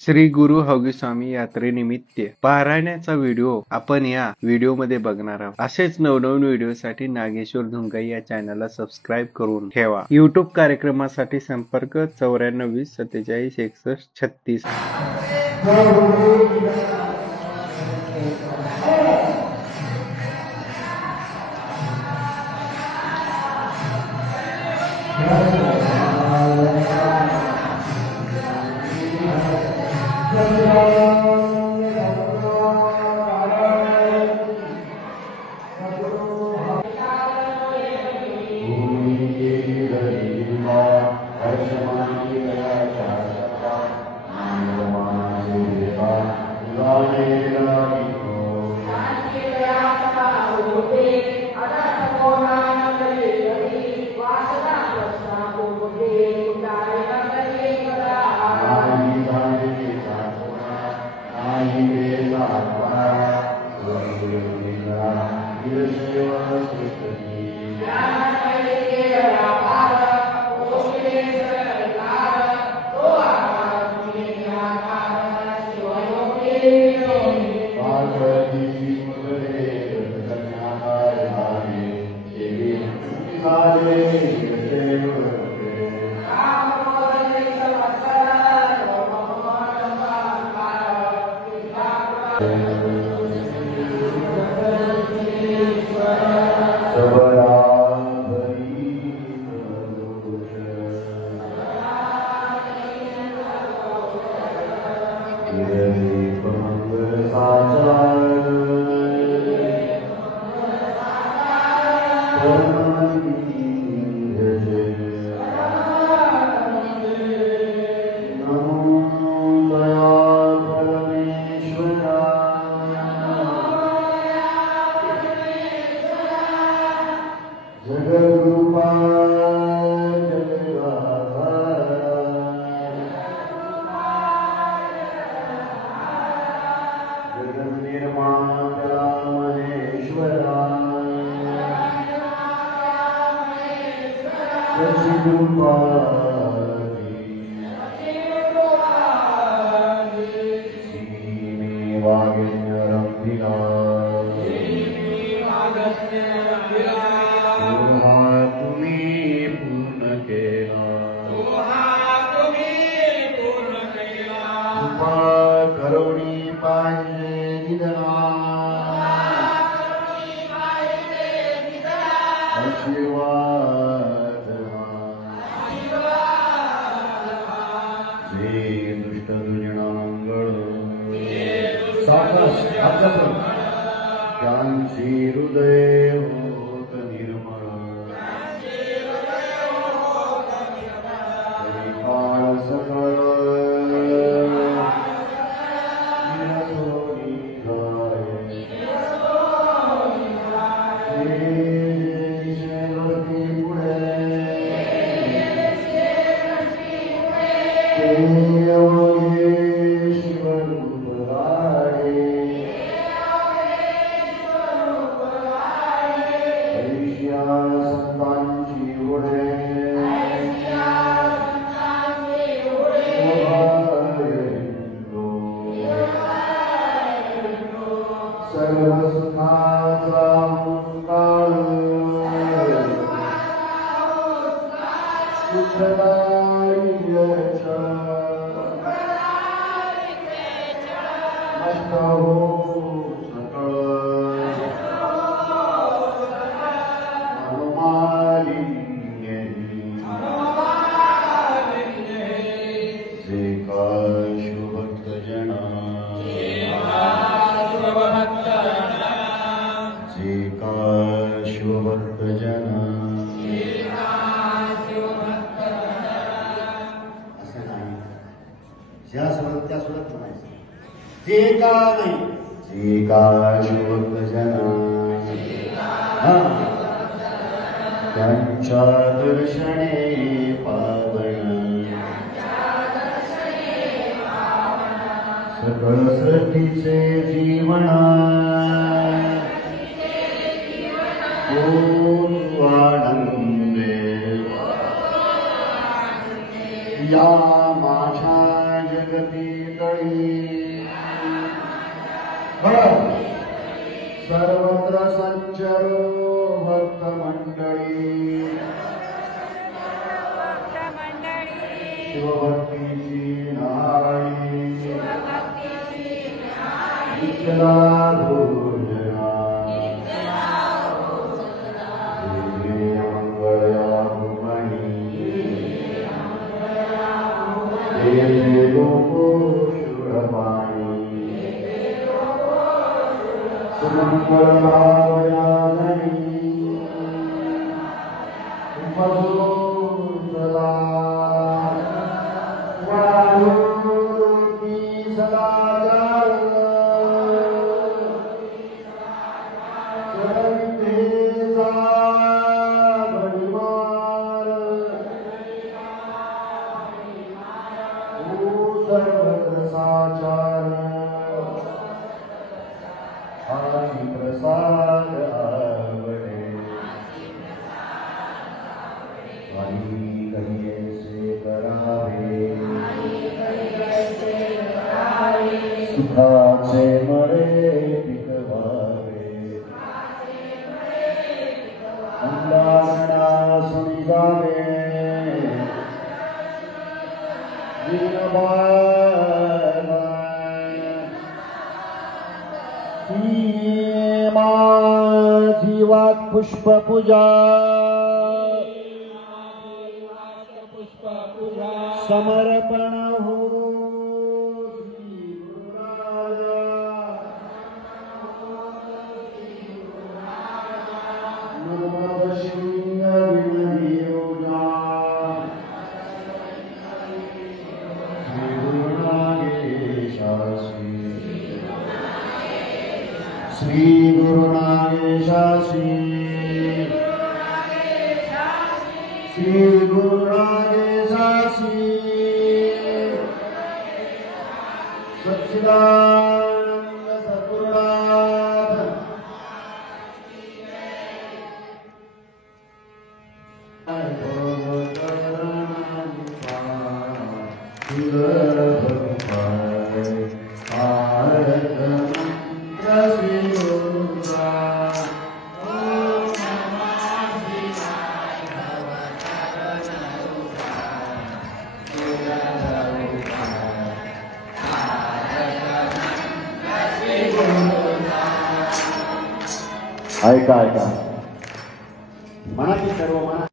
श्री गुरु हौगीस्वामी यात्रेनिमित्त पारायणाचा व्हिडिओ आपण या व्हिडिओमध्ये बघणार आहोत. असेच नवनवीन व्हिडिओसाठी नागेश्वर धुंगाई या चॅनलला सबस्क्राईब करून ठेवा. युट्यूब कार्यक्रमासाठी संपर्क 94 20 47 61 36. हृदय होत निर्मळ काळ सकळ त्यांच्या दर्शने पावन सकळ सृष्टीचे जीवना आनंदे या माझ्या जगती मंडळी सर्वत्र संचरो भक्त मंडळी शिवभक्तीची नाळी नित्य भोजना सर्वत्र साचार हाही प्रसाद आवडे काही कहियेसे करावे सुखाचे मळे पिकवावे अंगांगणा सुनी जावे जीवात पुष्प पूजा समर्पण हो श्री गुरु नागेशासी श्री गुरु नागेशासी सच्चिदानंद सद्गुरुनाथ ऐका ऐका मनाची सर्व मना